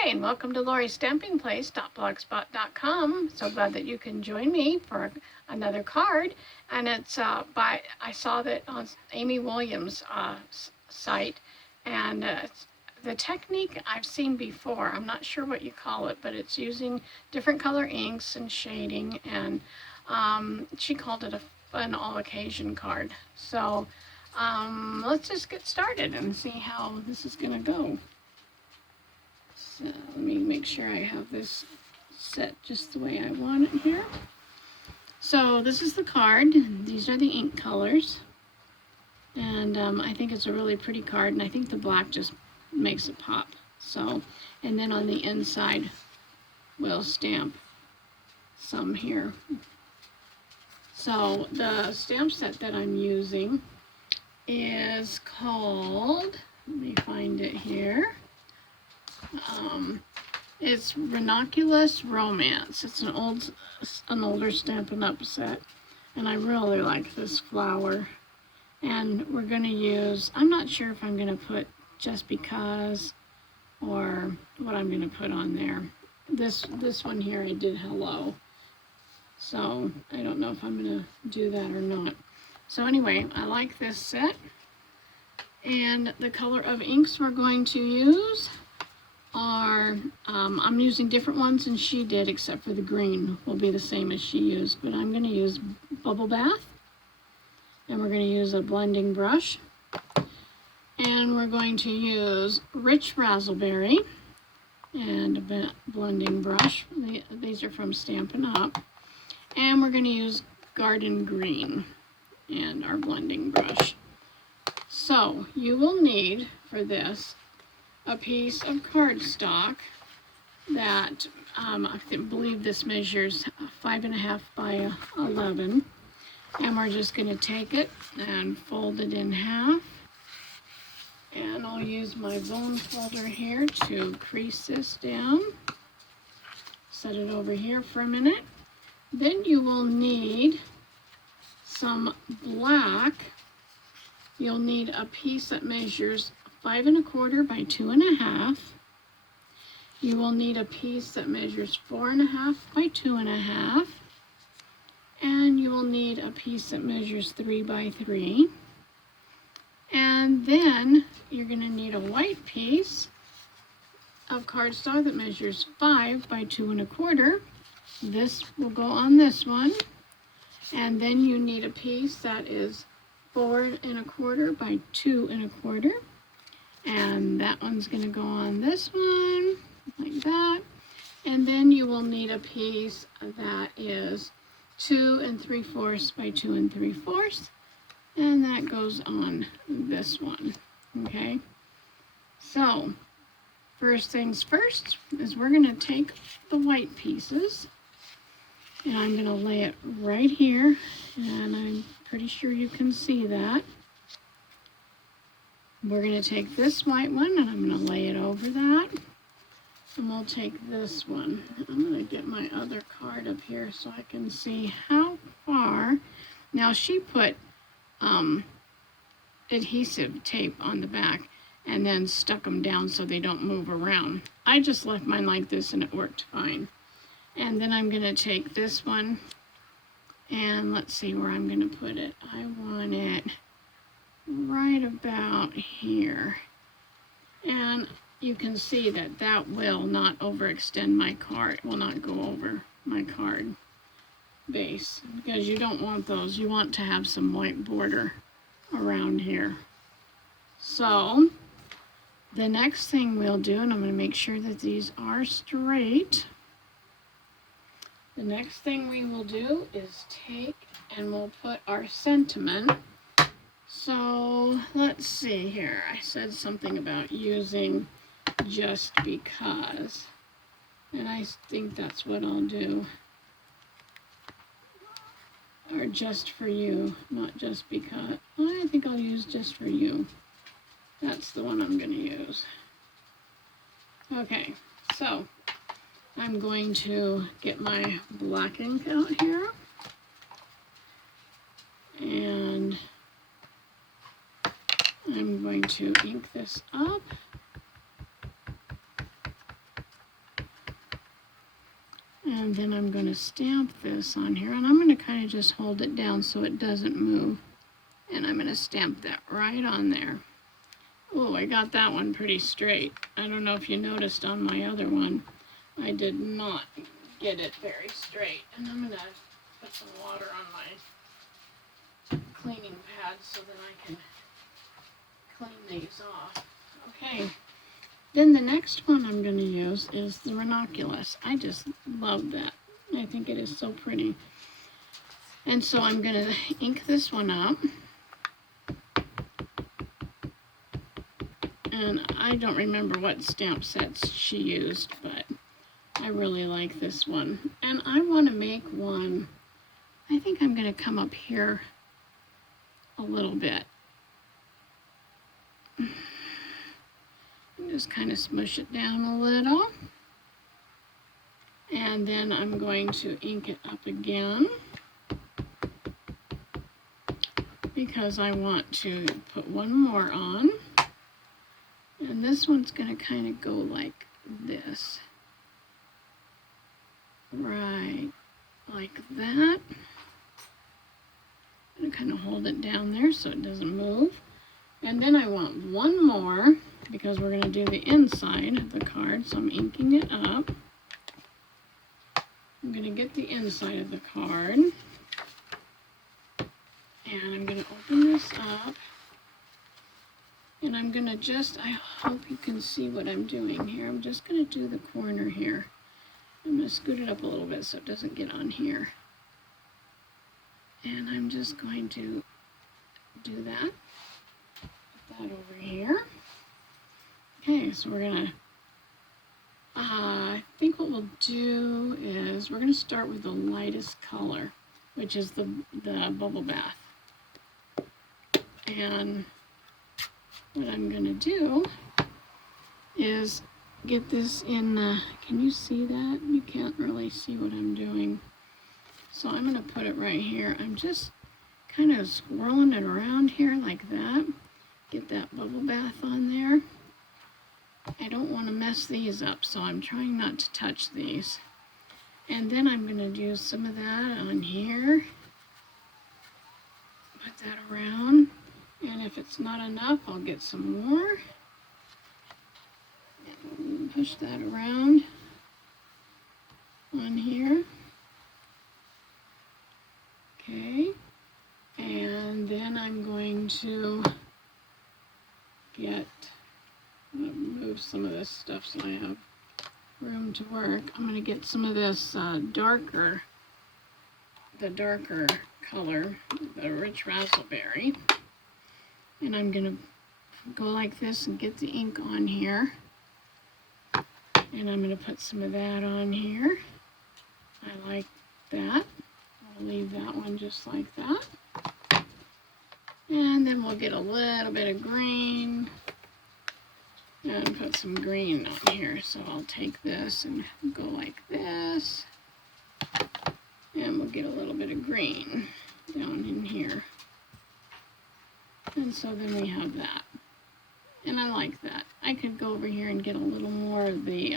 Hi, and welcome to Lori's Stamping Place.blogspot.com. So glad that you can join me for another card. And it's I saw that on Amy Williams' site. And the technique I've seen before. I'm not sure what you call it, but it's using different color inks and shading. And she called it a fun all-occasion card. So let's just get started and see how this is going to go. So let me make sure I have this set just the way I want it here. So this is the card. These are the ink colors. And I think it's a really pretty card, and I think the black just makes it pop. So, and then on the inside, we'll stamp some here. So the stamp set that I'm using is called, let me find it here. It's Ranunculus Romance. It's an older Stampin' Up! Set, and I really like this flower. And we're going to use, I'm not sure if I'm going to put Just Because or what I'm going to put on there. This one here I did Hello, so I don't know if I'm going to do that or not. So anyway, I like this set, and the color of inks we're going to use are, I'm using different ones than she did, except for the green will be the same as she used, but I'm going to use Bubble Bath, and we're going to use a blending brush, and we're going to use Rich Razzleberry and a blending brush. These are from Stampin' Up, and we're going to use Garden Green and our blending brush. So you will need for this a piece of cardstock that I believe this measures 5.5 by 11, and we're just going to take it and fold it in half, and I'll use my bone folder here to crease this down, set it over here for a minute. Then you will need some black. You'll need a piece that measures 5.25 by 2.5. You will need a piece that measures 4.5 by 2.5. And you will need a piece that measures 3 by 3. And then you're going to need a white piece of cardstock that measures 5 by 2.25. This will go on this one. And then you need a piece that is 4.25 by 2.25. And that one's going to go on this one, like that. And then you will need a piece that is 2 3/4 by 2 3/4. And that goes on this one, okay? So, first things first is we're going to take the white pieces, and I'm going to lay it right here, and I'm pretty sure you can see that. We're going to take this white one, and I'm going to lay it over that. And we'll take this one. I'm going to get my other card up here so I can see how far. Now she put adhesive tape on the back and then stuck them down so they don't move around. I just left mine like this and it worked fine. And then I'm going to take this one, and let's see where I'm going to put it. I want it right about here, and you can see that that will not overextend my card. It will not go over my card base, because you don't want those. You want to have some white border around here. So the next thing we'll do, and I'm going to make sure that these are straight, the next thing we will do is take and we'll put our sentiment. So let's see here. I said something about using Just Because, and I think that's what I'll do. Or Just For You, not Just Because. I think I'll use Just For You. That's the one I'm going to use. Okay, so I'm going to get my black ink out here, and I'm going to ink this up. And then I'm going to stamp this on here, and I'm going to kind of just hold it down so it doesn't move. And I'm going to stamp that right on there. Oh, I got that one pretty straight. I don't know if you noticed on my other one, I did not get it very straight. And I'm going to put some water on my cleaning pad so that I can clean these off. Okay. Then the next one I'm going to use is the ranunculus. I just love that. I think it is so pretty. And so I'm going to ink this one up. And I don't remember what stamp sets she used, but I really like this one. And I want to make one, I think I'm going to come up here a little bit. Just kind of smush it down a little. And then I'm going to ink it up again because I want to put one more on. And this one's going to kind of go like this. Right, like that. I'm going to kind of hold it down there so it doesn't move. And then I want one more because we're going to do the inside of the card. So I'm inking it up. I'm going to get the inside of the card. And I'm going to open this up. And I'm going to just, I hope you can see what I'm doing here. I'm just going to do the corner here. I'm going to scoot it up a little bit so it doesn't get on here. And I'm just going to do that. Put that over here. Okay, so we're going to, I think what we'll do is we're going to start with the lightest color, which is the bubble bath. And what I'm going to do is get this in, can you see that? You can't really see what I'm doing. So I'm going to put it right here. I'm just kind of swirling it around here like that. Get that bubble bath on there. I don't want to mess these up, so I'm trying not to touch these. And then I'm going to do some of that on here. Put that around. And if it's not enough, I'll get some more. And push that around on here. Okay. And then I'm going to move some of this stuff so I have room to work. I'm going to get some of this darker color, the rich razzleberry. And I'm going to go like this and get the ink on here. And I'm going to put some of that on here. I like that. I'll leave that one just like that. And then we'll get a little bit of green and put some green on here. So I'll take this and go like this. And we'll get a little bit of green down in here. And so then we have that. And I like that. I could go over here and get a little more of the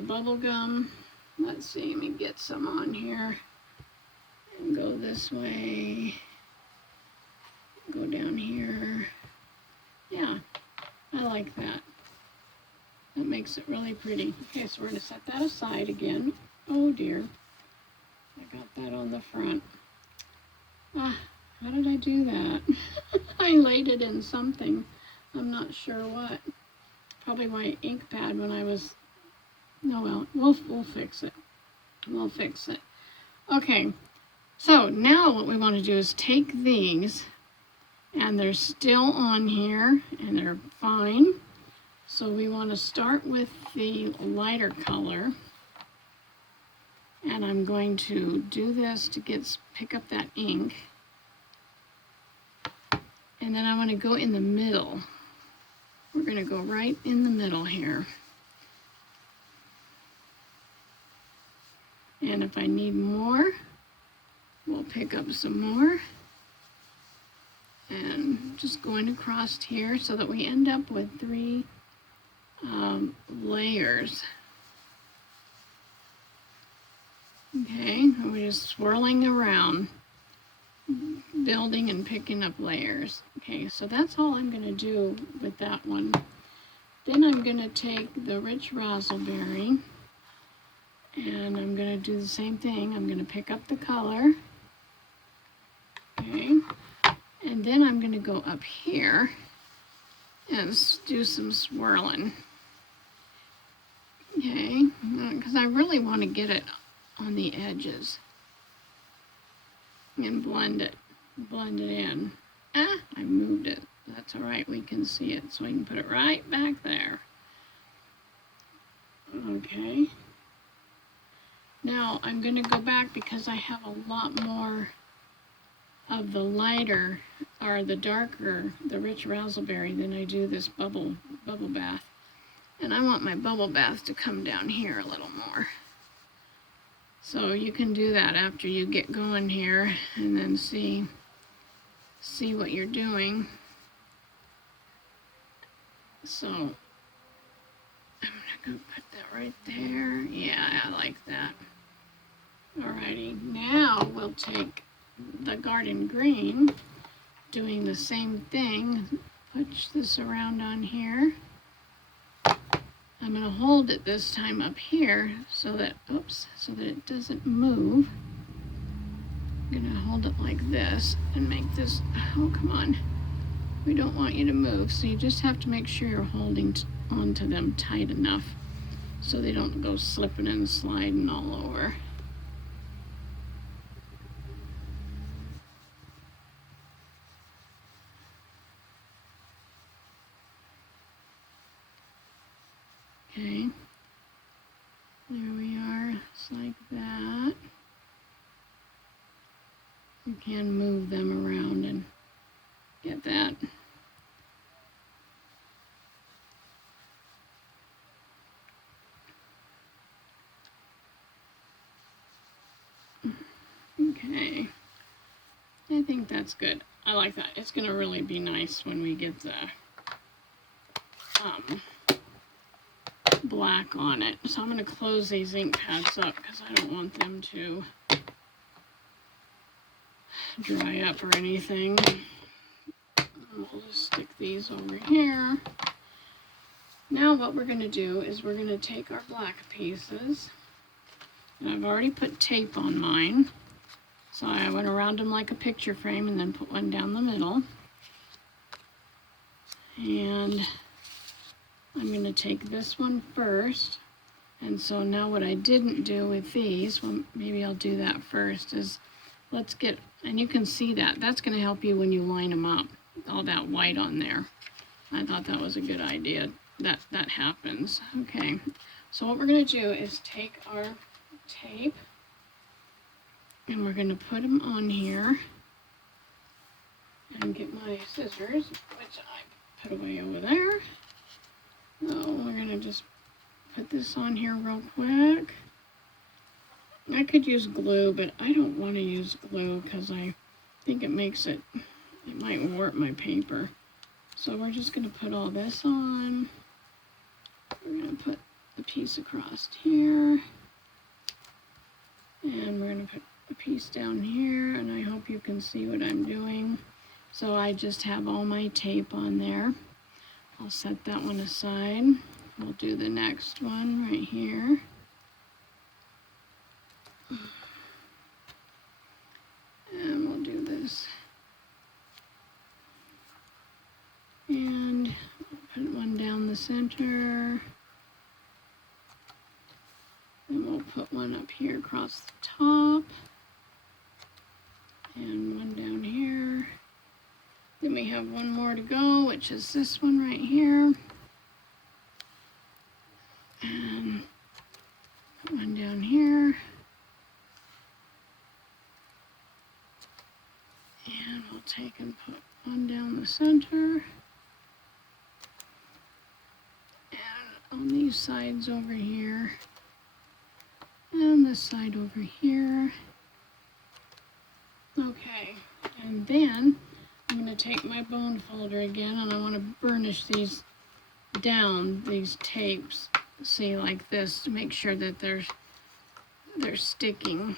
bubble gum. Let's see, let me get some on here. And go this way. Go down here. Yeah, I like that. That makes it really pretty. Okay, so we're going to set that aside again. Oh dear. I got that on the front. How did I do that? I laid it in something. I'm not sure what. Probably my ink pad when I was... No, well, we'll fix it. We'll fix it. Okay, so now what we want to do is take these, and they're still on here, and they're fine. So we want to start with the lighter color. And I'm going to do this to pick up that ink. And then I want to go in the middle. We're going to go right in the middle here. And if I need more, we'll pick up some more. And just going across here so that we end up with 3 layers. Okay, and we're just swirling around, building and picking up layers. Okay, so that's all I'm going to do with that one. Then I'm going to take the rich razzleberry and I'm going to do the same thing. I'm going to pick up the color. Okay, and then I'm going to go up here and do some swirling. Okay, because I really want to get it on the edges and blend it in. I moved it. That's all right, we can see it, so we can put it right back there. Okay. Now I'm going to go back because I have a lot more of the lighter or the darker, the rich razzleberry than I do this bubble bath. And I want my bubble bath to come down here a little more. So you can do that after you get going here and then see what you're doing. So I'm gonna put that right there. Yeah, I like that. Alrighty, now we'll take the garden green, doing the same thing. Push this around on here. I'm going to hold it this time up here so that it doesn't move. I'm going to hold it like this and make this, oh come on, we don't want you to move, so you just have to make sure you're holding onto them tight enough so they don't go slipping and sliding all over. Okay, there we are, just like that. You can move them around and get that. Okay, I think that's good. I like that. It's going to really be nice when we get the black on it. So I'm going to close these ink pads up because I don't want them to dry up or anything. We'll just stick these over here. Now what we're going to do is we're going to take our black pieces, and I've already put tape on mine, so I went around them like a picture frame and then put one down the middle. And I'm going to take this one first. And so now what I didn't do with these, well, maybe I'll do that first, is let's get, and you can see that, that's going to help you when you line them up, all that white on there. I thought that was a good idea, that happens. Okay, so what we're going to do is take our tape and we're going to put them on here and get my scissors, which I put away over there. So we're going to just put this on here real quick. I could use glue, but I don't want to use glue because I think it might warp my paper. So we're just going to put all this on. We're going to put the piece across here. And we're going to put a piece down here, and I hope you can see what I'm doing. So I just have all my tape on there. I'll set that one aside. We'll do the next one right here. And we'll do this. And we'll put one down the center. And we'll put one up here across the top. And one down here. Then we have one more to go, which is this one right here. And one down here. And we'll take and put one down the center. And on these sides over here. And this side over here. Okay, and then I'm going to take my bone folder again, and I want to burnish these down, these tapes, see, like this, to make sure that there's they're sticking.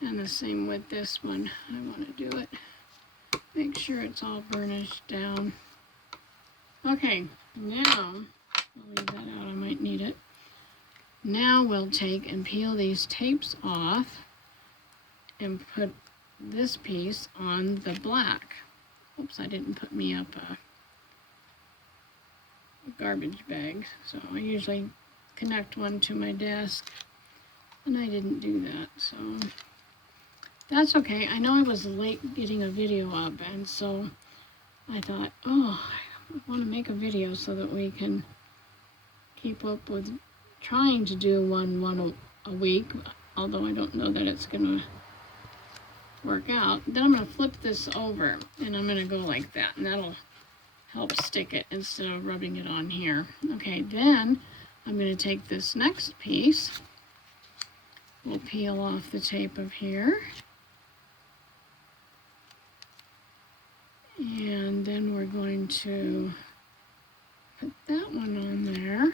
And the same with this one. I want to do it. Make sure it's all burnished down. Okay, now, I'll leave that out, I might need it. Now we'll take and peel these tapes off and put this piece on the black. Oops, I didn't put me up a garbage bag. So I usually connect one to my desk, and I didn't do that, so that's okay. I know I was late getting a video up, and so I thought, oh, I want to make a video so that we can keep up with trying to do one a week, although I don't know that it's gonna work out. Then I'm gonna flip this over and I'm gonna go like that, and that'll help stick it instead of rubbing it on here. Okay, then I'm gonna take this next piece. We'll peel off the tape of here. And then we're going to put that one on there.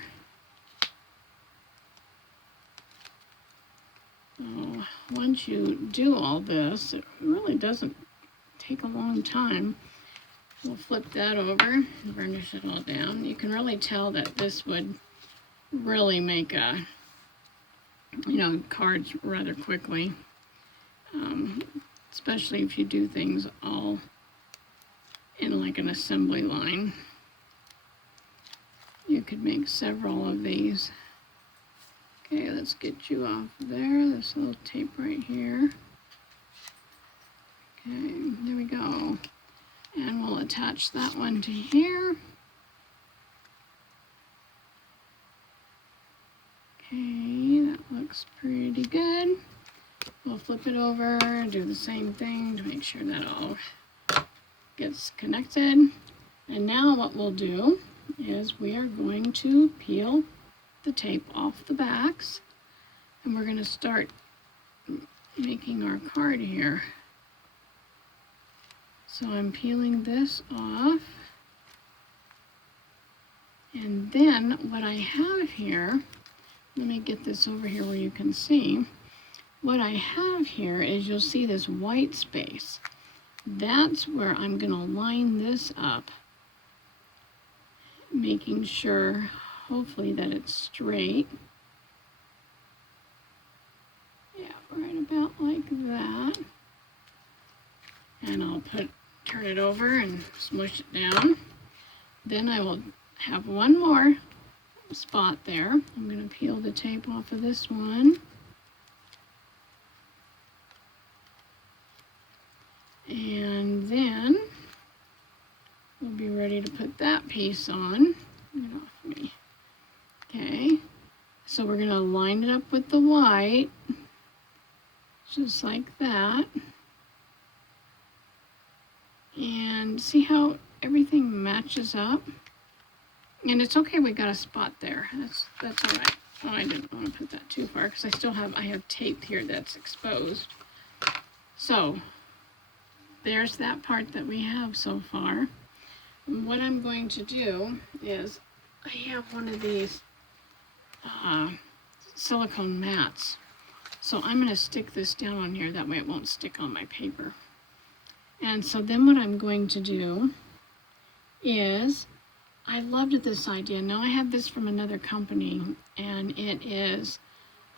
So once you do all this, it really doesn't take a long time. We'll flip that over, burnish it all down. You can really tell that this would really make a, cards rather quickly, especially if you do things all in like an assembly line. You could make several of these. Okay, let's get you off there, this little tape right here. Okay, there we go. And we'll attach that one to here. Okay, that looks pretty good. We'll flip it over, do the same thing to make sure that all gets connected. And now what we'll do is we are going to peel the tape off the backs, and we're going to start making our card here. So I'm peeling this off, and then what I have here, let me get this over here where you can see. What I have here is, you'll see this white space. That's where I'm going to line this up, making sure, hopefully, that it's straight. Yeah, right about like that. And I'll turn it over and smush it down. Then I will have one more spot there. I'm going to peel the tape off of this one. And then we'll be ready to put that piece on. Get off me. Okay, so we're going to line it up with the white, just like that. And see how everything matches up? And it's okay, we got a spot there. That's all right. Oh, I didn't want to put that too far because I have tape here that's exposed. So there's that part that we have so far. And what I'm going to do is, I have one of these silicone mats. So I'm going to stick this down on here, that way it won't stick on my paper. And so then what I'm going to do is, I loved this idea. Now I have this from another company, and it is,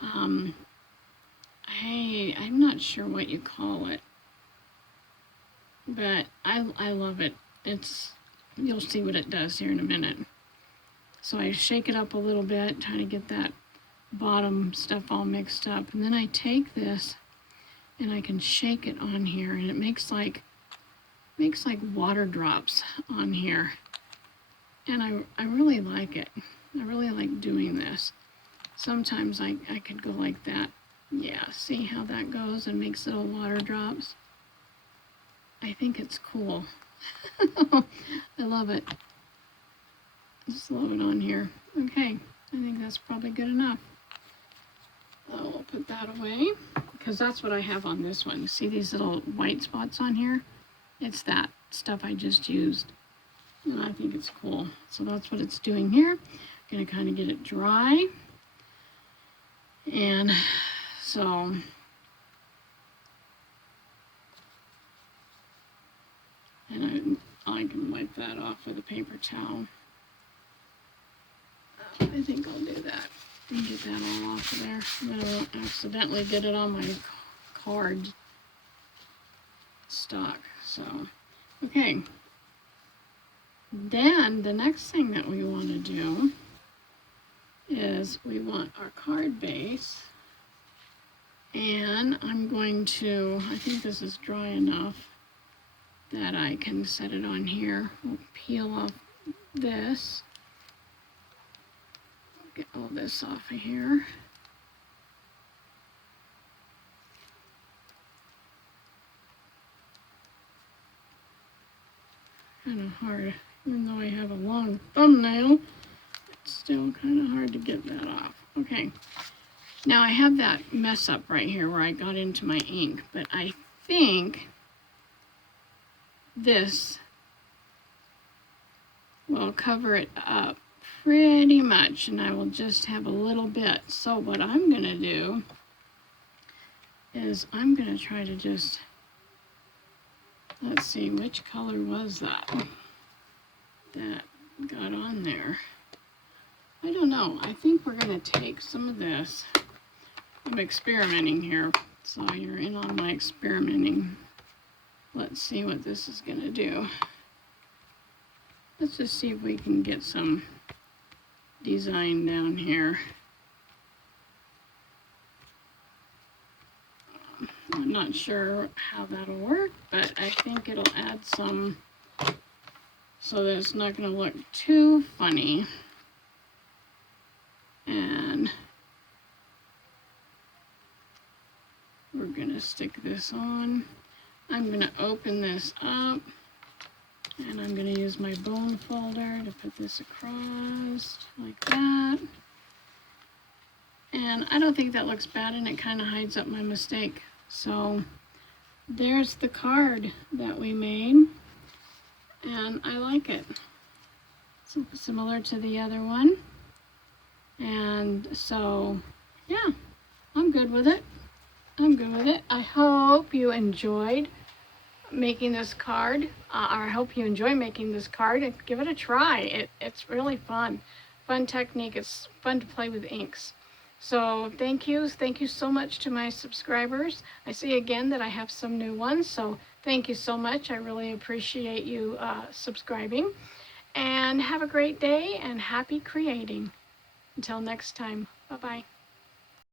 I'm not sure what you call it, but I love it. You'll see what it does here in a minute. So I shake it up a little bit, trying to get that bottom stuff all mixed up, and then I take this and I can shake it on here, and it makes like water drops on here. And I really like it. I really like doing this. Sometimes I could go like that. Yeah, see how that goes and makes little water drops? I think it's cool. I love it. Just love it on here. Okay, I think that's probably good enough. We'll put that away, because that's what I have on this one. See these little white spots on here? It's that stuff I just used. And I think it's cool. So that's what it's doing here. Gonna kind of get it dry. And so and I can wipe that off with a paper towel. I think I'll do that and get that all off of there. I won't accidentally get it on my card stock. So, okay. Then the next thing that we want to do is we want our card base. And I'm going to, I think this is dry enough that I can set it on here. We'll peel off this. Get all this off of here. Kind of hard, even though I have a long thumbnail, it's still kind of hard to get that off. Okay, now I have that mess up right here where I got into my ink, but I think this will cover it up pretty much, and I will just have a little bit. So what I'm going to do is I'm going to try to just, let's see, which color was that got on there? I don't know. I think we're going to take some of this. I'm experimenting here, so you're in on my experimenting. Let's see what this is going to do. Let's just see if we can get some design down here. I'm not sure how that'll work, but I think it'll add some so that it's not going to look too funny. And we're going to stick this on. I'm going to open this up, and I'm going to use my bone folder to put this across like that. And I don't think that looks bad, and it kind of hides up my mistake. So there's the card that we made, and I like it. It's similar to the other one. And so, yeah, I'm good with it. I'm good with it. I hope you enjoyed making this card, or I hope you enjoy making this card, and give it a try. It's really fun. Fun technique. It's fun to play with inks. So thank you so much to my subscribers. I see again that I have some new ones, so thank you so much. I really appreciate you subscribing. And have a great day and happy creating. Until next time, bye-bye.